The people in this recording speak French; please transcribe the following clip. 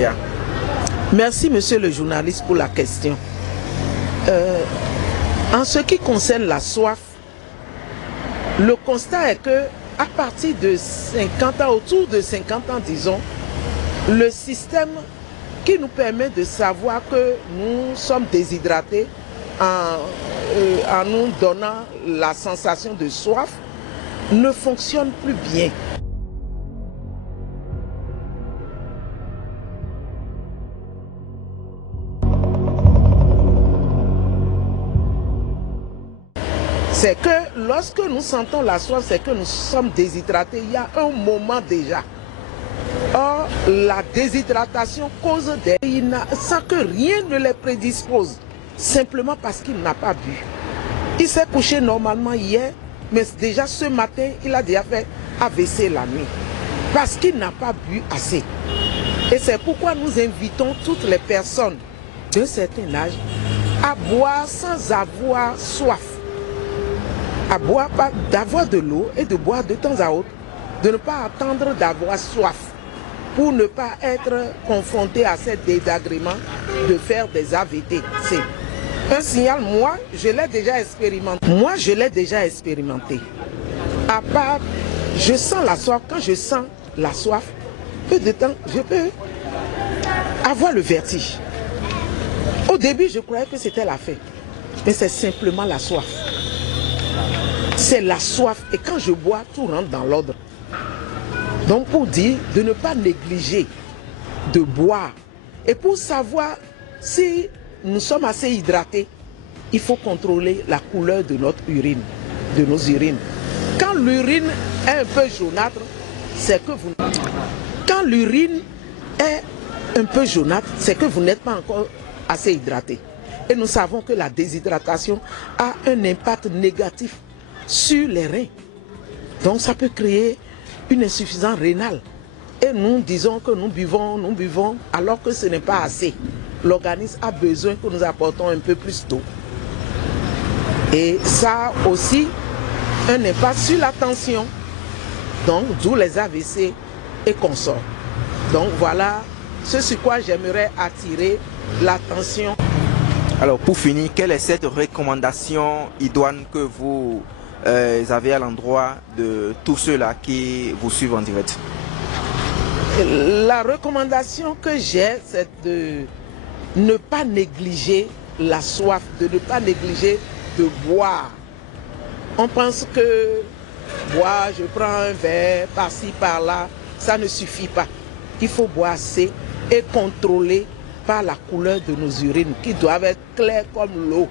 Yeah. Merci, monsieur le journaliste, pour la question. En ce qui concerne la soif, le constat est que à partir de 50 ans, autour de 50 ans, disons, le système qui nous permet de savoir que nous sommes déshydratés en nous donnant la sensation de soif ne fonctionne plus bien. C'est que lorsque nous sentons la soif, c'est que nous sommes déshydratés il y a un moment déjà. Or, la déshydratation cause des... sans que rien ne les prédispose, simplement parce qu'il n'a pas bu. Il s'est couché normalement hier, mais déjà ce matin, il a déjà fait AVC la nuit, parce qu'il n'a pas bu assez. Et c'est pourquoi nous invitons toutes les personnes d'un certain âge à boire sans avoir soif. À boire, d'avoir de l'eau et de boire de temps à autre, de ne pas attendre d'avoir soif pour ne pas être confronté à ces désagréments de faire des AVC. C'est un signal, moi, je l'ai déjà expérimenté. Moi, je l'ai déjà expérimenté. À part, je sens la soif. Quand je sens la soif, peu de temps, je peux avoir le vertige. Au début, je croyais que c'était la faim, mais c'est simplement la soif. C'est la soif. Et quand je bois, tout rentre dans l'ordre. Donc pour dire de ne pas négliger de boire. Et pour savoir si nous sommes assez hydratés, il faut contrôler la couleur de notre urine, de nos urines. Quand l'urine est un peu jaunâtre, c'est que vous... Quand l'urine est un peu jaunâtre, c'est que vous n'êtes pas encore assez hydraté. Et nous savons que la déshydratation a un impact négatif sur les reins. Donc ça peut créer une insuffisance rénale. Et nous disons que nous buvons, alors que ce n'est pas assez. L'organisme a besoin que nous apportons un peu plus d'eau. Et ça a aussi un impact sur la tension. Donc d'où les AVC et consorts. Donc voilà ce sur quoi j'aimerais attirer l'attention. Alors pour finir, quelle est cette recommandation idoine que vous avez à l'endroit de tous ceux-là qui vous suivent en direct? La recommandation que j'ai, c'est de ne pas négliger la soif, de ne pas négliger de boire. On pense que boire, je prends un verre par-ci, par-là, ça ne suffit pas. Il faut boire assez et contrôler par la couleur de nos urines qui doivent être claires comme l'eau.